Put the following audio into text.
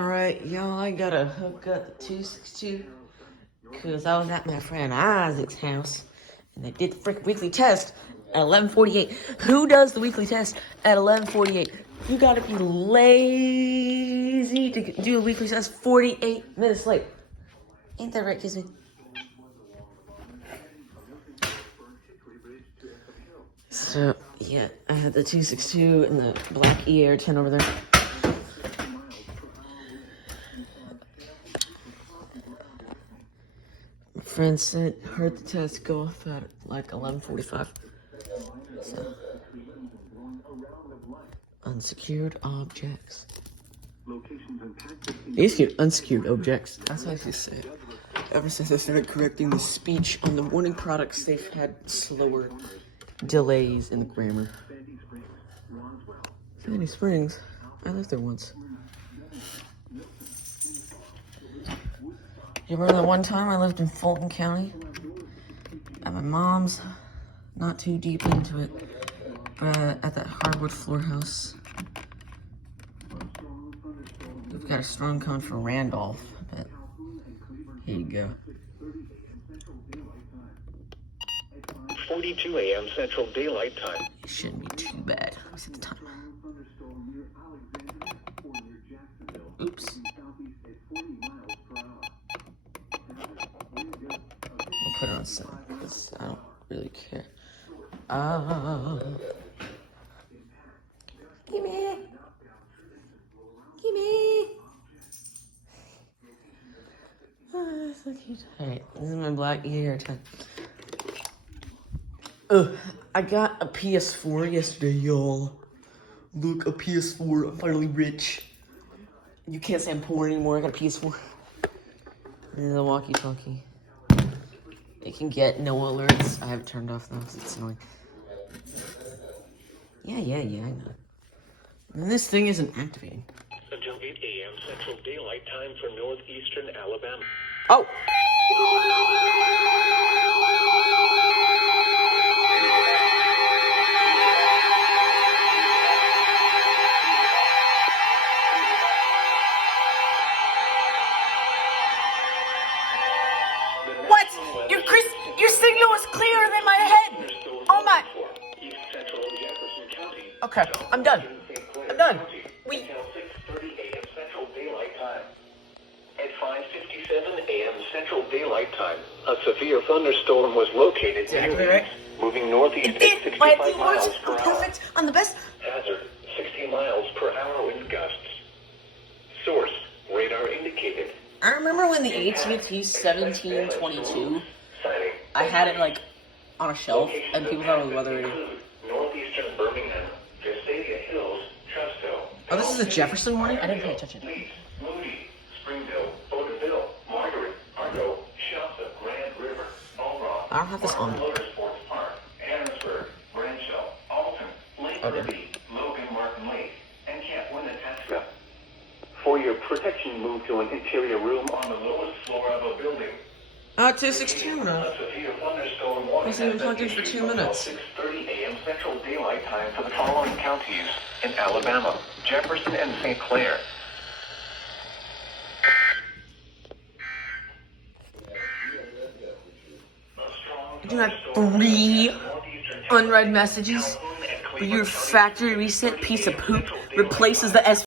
Alright, y'all, I gotta hook up the 262 because I was at my friend Isaac's house and they did the freaking weekly test at 11:48. Who does the weekly test at 11:48? You gotta be lazy to do a weekly test 48 minutes late. Ain't that right, Kizzy? So, yeah, I had the 262 and the black EAS 10 over there. My friend heard the test go off at like 11:45. So, unsecured objects. They used to get unsecured objects. That's how I used to say it. Ever since I started correcting the speech on the morning products, they've had slower delays in the grammar. Sandy Springs. I lived there once. You remember that one time I lived in Fulton County? At my mom's. Not too deep into it. But at that hardwood floor house. We've got a strong cone for Randolph. But here you go. 42 a.m. Central Daylight Time. It shouldn't be too bad. Let's set the time. Oops. I'll put it on 7 because I don't really care. Gimme. Oh, that's so cute. Alright, this is my black EAS 10. I got a PS4 yesterday, y'all. Look, a PS4. I'm finally rich. You can't say I'm poor anymore. I got a PS4. And the walkie-talkie. It can get NOAA alerts. I have it turned off though, because it's annoying. Yeah, I know. And this thing isn't activating. Until 8 a.m. Central Daylight Time for northeastern Alabama. Oh! What? Your signal was clearer than my head! Oh my! Okay, I'm done. We... Until 6:30 a.m. Central Daylight Time. At 5:57 a.m. Central Daylight Time, a severe thunderstorm was located Exactly right. moving northeast at 65 miles per hour. Perfect on the best. Hazard, 60 miles per hour wind gusts. Source, radar indicated. I remember when the AT&T 1722, I had it like on a shelf, and people thought it was weather radio. Northeastern Birmingham, Vestavia Hills, Trussville. Oh, this is a Jefferson warning? I didn't pay attention. Moody, Springville, Bowdenville, Margaret, Argo, Shasta, Grand River, Alrock, I don't have this on. Motorsports Park, Harrisburg, Branchville, Alton, Lake Liberty, Logan Martin Lake, and Camp Winnetasca. For your protection, move to an interior room on the lowest floor of a building. 216 now. A severe thunderstorm warning Hasn't even plugged in for 2 minutes. 6:30 a.m. Central Daylight Time for the following counties in Alabama: Jefferson and St. Clair. I do have 3 unread messages. Your factory reset piece of poop replaces the S